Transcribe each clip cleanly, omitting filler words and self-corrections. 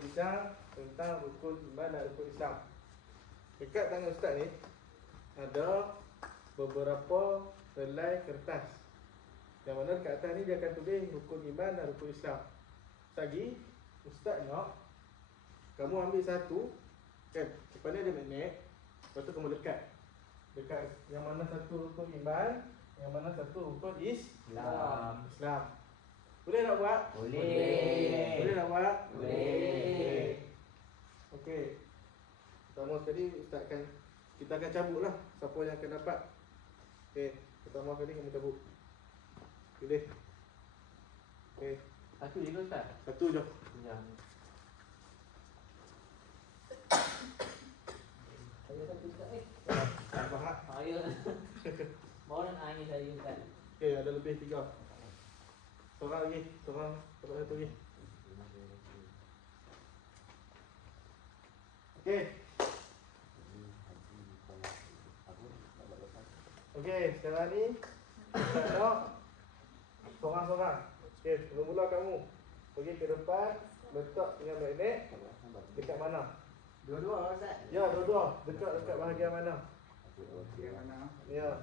bincang tentang rukun iman dan rukun Islam. Dekat tangan ustaz ni ada beberapa helai kertas. Yang mana dekat atas ni dia akan tulis rukun iman dan rukun Islam. Lagi ustaz nak kamu ambil satu kan, lepas ni ada magnet, lepas tu kamu lekat yang mana satu rukun iman, yang mana satu rukun Islam. Boleh tak buat? Boleh. Boleh tak buat? Boleh. Okey. Pertama sekali kita akan cabut lah siapa yang akan dapat. Okey, pertama kali kamu cabut. Pilih. Okey. Satu je ke Ustaz? Satu je. Ya. Saya satu Ustaz Faham? Saya baru nak nanya saya Ustaz. Okey, ada lebih 3. Seorang lagi, seorang dapat satu lagi. Okey. Okey, sekarang ni kita nak seorang-seorang. Okey, mula-mula kamu pergi ke depan, letak dengan magnet dekat mana? Dua-dua Ustaz. Ya, dua-dua. Dekat bahagian mana? Bahagian mana? Ya.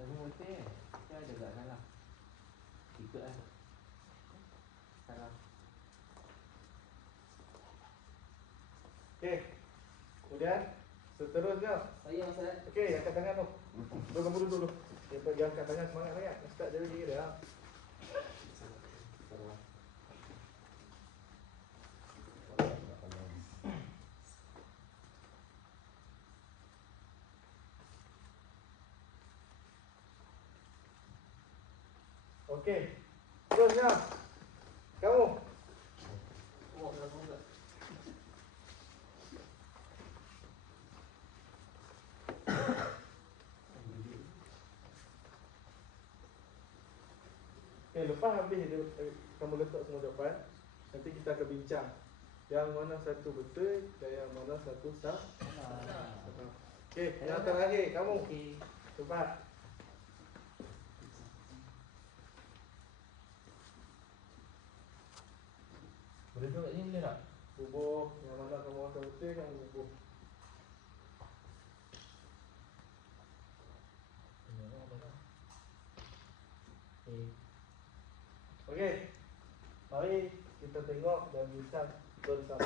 Semua betul. Kita ada tak salah. Ikut lah. Salah. Okey. Kemudian seterusnya. Saya Ustaz. Okey, angkat tangan tu. Kamu duduk dulu. Dia pergi angkat tangan semangat sangat. Ustaz jaga diri dia. Okey. Terusnya. Kamu. Oh, dah Ustaz. Okay, lepas habis kamu letak semua jawapan, nanti kita akan bincang yang mana satu betul dan yang mana satu salah. Okey, yang terakhir kamu. Okey. Cepat. Boleh duduk kat sini boleh tak? Bubuh yang mana kamu rasa betul, kamu bubuh. Okey. Mari kita tengok dan bincang bersama.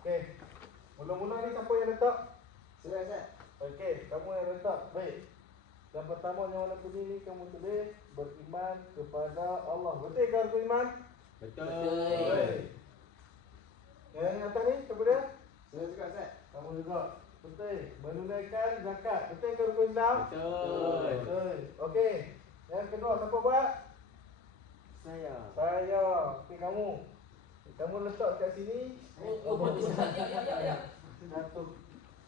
Okey. Mula-mula ni siapa yang letak? Saya Ustaz. Okey, kamu yang letak. Baik. Yang pertama yang warna kuning ni kamu tulis beriman kepada Allah. Betul ke beriman? Betul. Yang atas ni siapa dia? Saya juga Ustaz. Kamu juga. Betul. Menunaikan zakat. Betul ke rukun Islam? Betul. Betul. Okey. Yang kedua siapa buat? Saya. Saya. Okey, kamu. Kamu letak kat sini. Oh, betul Ustaz. Ya. Satu.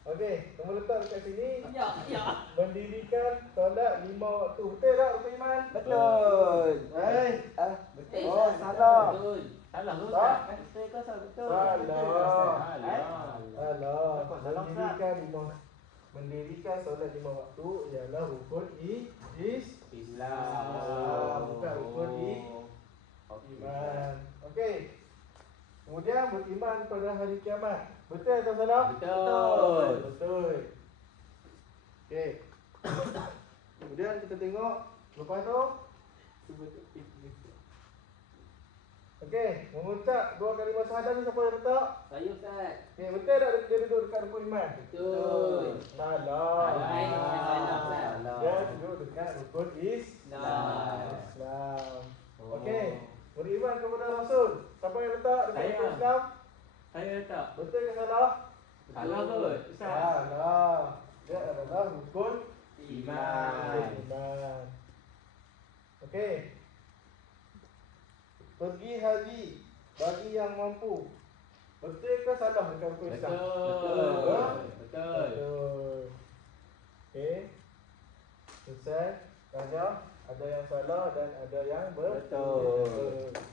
Okey, kamu letak dekat sini. Ya. Mendirikan solat 5 waktu. Betul tak rukun iman? Betul. Baik. Betul. Oh, salah. Betul. Salah ke Tak. Ustaz? Betul ke Ustaz? Betul. Salah. Salah. Alah. Mendirikan solat 5 waktu ialah rukun Islam. Bukan rukun iman. Okey. Kemudian beriman pada hari kiamat. Betul atau salah? Betul. Betul. Okey. Kemudian kita tengok lepas tu. Okey, mengucap 2 kalimah syahadah ni siapa yang letak? Saya Ustaz. Okey, betul tak dia duduk dekat rukun iman? Betul. Salah. Salah. Dia duduk dekat rukun Islam. Okey. Beriman kepada Rasul. Siapa yang letak dekat Saya. rukun Islam? Saya letak. Betul ke salah? Salah ke Ustaz? Salah. Dia adalah rukun Iman. iman. Okey. Pergi haji bagi yang mampu. Betul ke salah dekat rukun Islam? Betul. Betul. Betul. Okey. Selesai. Tanya ada yang salah dan ada yang Betul. betul.